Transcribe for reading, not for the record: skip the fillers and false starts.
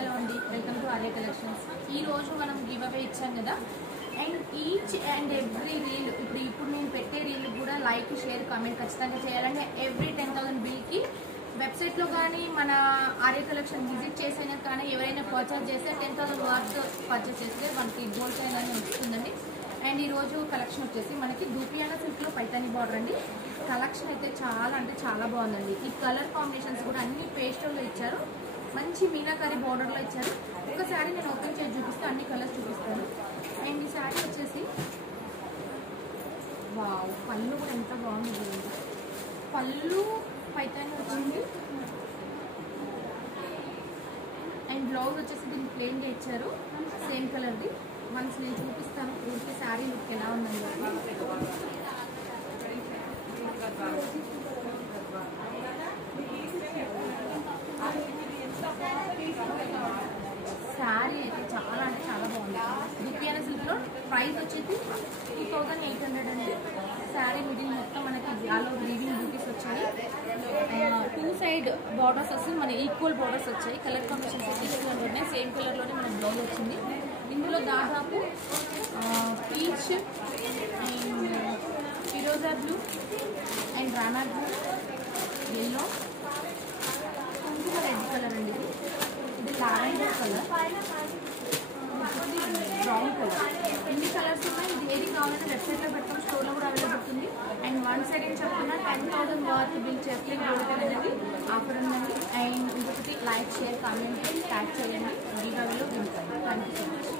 Hello అండి, welcome to Arya collections. ఈ రోజు మనం గివ్ అవే ఇచ్చాం కదా, and each and every reel ఇప్పుడు నేను పెట్టే రీల్ కూడా లైక్, షేర్, కామెంట్ ఖచ్చితంగా చేయాలంటే ఎవ్రీ 10,000 బిల్కి వెబ్సైట్లో కానీ మన ఆర్య కలెక్షన్ విజిట్ చేసినా కానీ ఎవరైనా పర్చేస్ చేస్తే 10,000 వర్త్ పర్చేస్ చేస్తే మనకి గోల్డ్ చైన్ అని వస్తుందండి. అండ్ ఈరోజు కలెక్షన్ వచ్చేసి మనకి దూపియానా సిల్క్లో పైతాని బార్డర్ అండి. కలెక్షన్ అయితే చాలా అంటే చాలా బాగుందండి. ఈ కలర్ కాంబినేషన్స్ కూడా అన్ని పేస్టల్లో ఇచ్చారు, మంచి మీనాకారి బార్డర్లో ఇచ్చారు. ఒక శారీ నేను ఓపెన్ చేసి చూపిస్తే అన్ని కలర్స్ చూపిస్తాను. అండ్ ఈ శారీ వచ్చేసి వావ్, పళ్ళు కూడా ఎంత బాగుంది. పళ్ళు పైతాని వచ్చింది అండ్ బ్లౌజ్ వచ్చేసి దీనికి ప్లెయిన్గా ఇచ్చారు, సేమ్ కలర్ది. వన్స్ నేను చూపిస్తాను పూర్తి శారీ లుక్ ఎలా ఉందండి. శారీ అయితే చాలా అంటే చాలా బాగుంది. దూపియానా సిల్క్లో ప్రైస్ వచ్చేసి 2,800 అండి. శారీ మిడిల్ మొత్తం మనకి ఆలో వీవింగ్ బూటీస్ వచ్చాయి. 2 సైడ్ బార్డర్స్ వస్తుంది, మన ఈక్వల్ బార్డర్స్ వచ్చాయి. కలర్ కాంబినేషన్స్ వచ్చేసి ఉన్నాయి, సేమ్ కలర్లోనే మన బ్లౌజ్ వచ్చింది. ఇందులో దాదాపు పీచ్ అండ్ ఫిరోజా బ్లూ అండ్ రానా బ్లూ, ఎల్లో, కుంకుమ రెడ్ కలర్ అండి. ఇది లావెండర్ కలర్, బ్రౌన్ కలర్, ఎన్ని కలర్స్ ఉన్నాయి. ఇది ఏది కావాలంటే వెబ్సైట్లో పెట్టుకుని స్టోర్లో కూడా అవైలబుల్ ఉంది. అండ్ వన్ సెకండ్ చెప్తున్నా 10,000 వర్త్ బిల్ చేస్తే గోల్డ్ అనేది ఆఫర్ ఉందండి. అండ్ ఇంకొకటి లైక్, షేర్, కామెంట్ ట్యాగ్ చేయండి. గివ్ అవేలో దింపండి. Thank you so much.